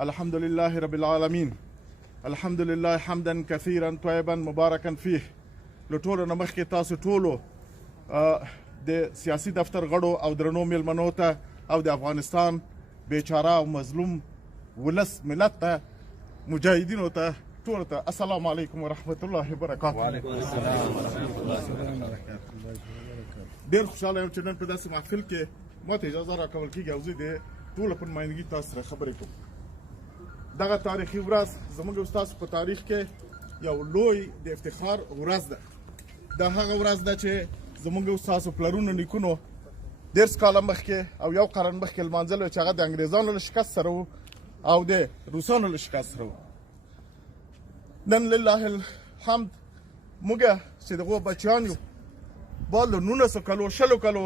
الحمد لله رب العالمين الحمد لله حمدا كثيرا طيبا مباركا فيه. له ټولو نه مخکې تاسو ټولو د سیاسي دفتر غړو او درنو میلمنو ته او د افغانستان بیچاره او مظلوم ولس ملت ته مجاهدینو ته ټولو ته السلام علیکم ورحمت الله وبرکاته. وعلیکم السلام ورحمت الله وبرکاته. ډېر خوشحاله یم چې نن په داسې محفل کې ماته اجازه راکول کېږي او زه د ټولو په نمایندګي تاسو سره خبرې کوم. دغه تاریخي ورځ زموږ او ستاسو په تاریخ کې یو لوی د افتخار ورځ ده. دا هغه ورځ ده چې زموږ او ستاسو پلرونو نیکونو 10 کاله مخکې او یو قرن مخکې لمانځلو چې هغه د انګریزانو له شکست سره و او د روسانو له شکست سره و. نن لله الحمد موږ چې دغو بچیان یو با له 1900 کلو 20 کلو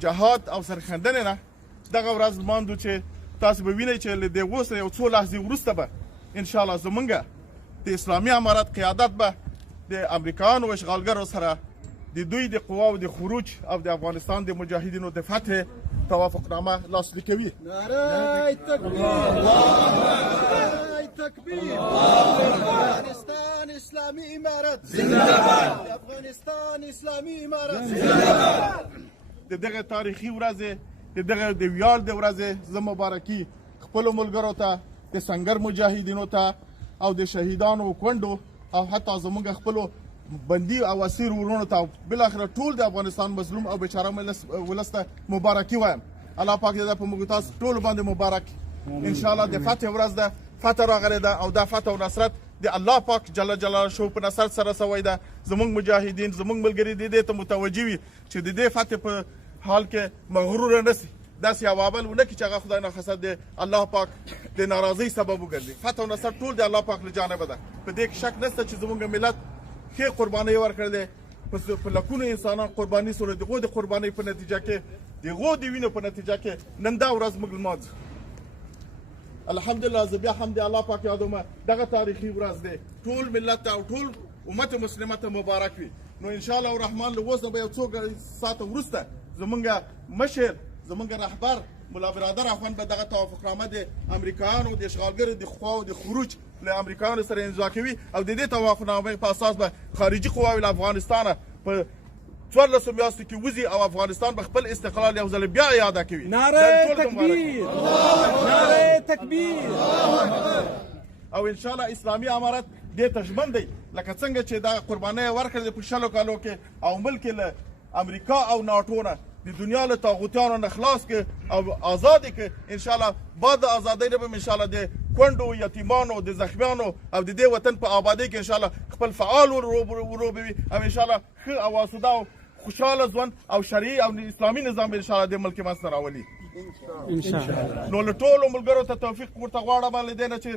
جهاد او سرښندنې نه دغه ورځ لمانځو چې تاسو به وینئ چې له دغو سره یو څو لحظې وروسته به انشاءالله زموږ د اسلامي امارت قیادت به د امریکایانو اشغالګرو سره د دوی د قواو د خروج او د افغانستان د مجاهدینو د فتح توافقنامه لاسلیک کوي. نعره تکبیر، نعره تکبیر. افغانستان اسلامی امارت زنده‌باد. افغانستان اسلامی امارت زنده‌باد. د دغه تاریخي ورځې د دغه د ویاړ د ورځې زه مبارکي خپلو ملګرو ته د سنګر مجاهدینو ته او د شهیدانو کونډو او حتی زموږ خپلو بندي او اسیر ورونو ته بالاخره ټول د افغانستان مظلوم او بیچاره ولس ته مبارکي وایم. الله پاک دې په موږ تاسو ټولو باندې مبارک. انشاءالله د فتح ورځ ده، فتح راغلی ده او دا فتح او نصرت د الله پاک جل جلاله شو په نصرت سره سوی ده. زموږ مجاهدین زموږ ملګري دې ته متوجه وي چې د دې فتح په حال کې مغرور نه سي، داسې عوامل ونه کړي چې هغه خدای ناخواسته د الله پاک د ناراضۍ سبب وګرځي. فتح او نصرت ټول د الله پاک له جانبه ده. په دې کې شک نشته چې زموږ ملت ښې قربانۍ ورکړې ده. په لکونو انسانان قرباني سوله. دغو د قربانۍ په نتیجه کې دغو د وینو په نتیجه کې نن دا ورځ موږ لمانځو. الحمدلله زه بیا هم د الله پاک یادومه دغه تاریخي ورځ دی. ټول ملت ته او ټول امت مسلمه ته مبارک وي. نو انشاءالله الرحمن له اوس نه به یو څو ساعته وروسته زموږ مشر زموږ رهبر ملا برادر اخوان به دغه توافقنامه د امریکایانو د اشغالګرو د خواو د خروج له امریکایانو سره امضا کوي او د دې توافقنامې په اساس به خارجي قواوې له افغانستانه په 14 میاشتو کې وځي او افغانستان به خپل استقلال یو ځل بیا اعاده کوي. نعره تکبیر، نعره تکبیر. او انشاءالله اسلامي امارت دې ته ژمن دی لکه څنګه چې دا قربانۍ ورکړې په 20 کالو کې او ملک له امریکا او ناټو نه د دنیا له طاغوتیانو نه خلاص کړي او آزاد کړي. انشاءالله بعد د ازادۍ نه به انشاءالله د کونډو یتیمانو د زخمیانو او د دې وطن په آبادۍ کې انشاءالله خپل فعال وروبوي او انشاءالله ښه او آسوده او خوشحاله ژوند او شرعي او اسلامي نظام به انشاءالله د ملک منځ ته راولي. نو له ټولو ملګرو ته توفیق ورته غواړم له دې نه چې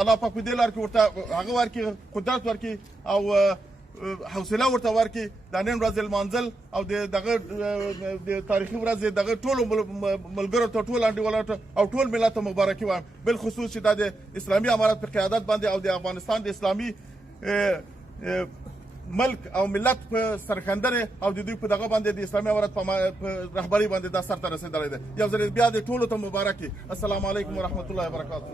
الله پاک په دې لار کې ورته هغه ورکړي، قدرت ورکړي او حوصله ورته ورکړي. د نن ورځې لمانځل او دغه د تاریخي ورځې دغه ټولو ملګرو ته ټول انډیوالانو ته او ټول ملت ته مبارکي وایم. بالخصوص چې دا د اسلامي امارت په قیادت باندې او د افغانستان د اسلامي ملک او ملت په سرښندنې او د دوی په دغه باندې د اسلامي امارت په رهبرۍ باندې دا سرته رسېدلی دی. یو ځل بیا د ټولو ته مبارکي. السلام علیکم ورحمت الله وبرکاته.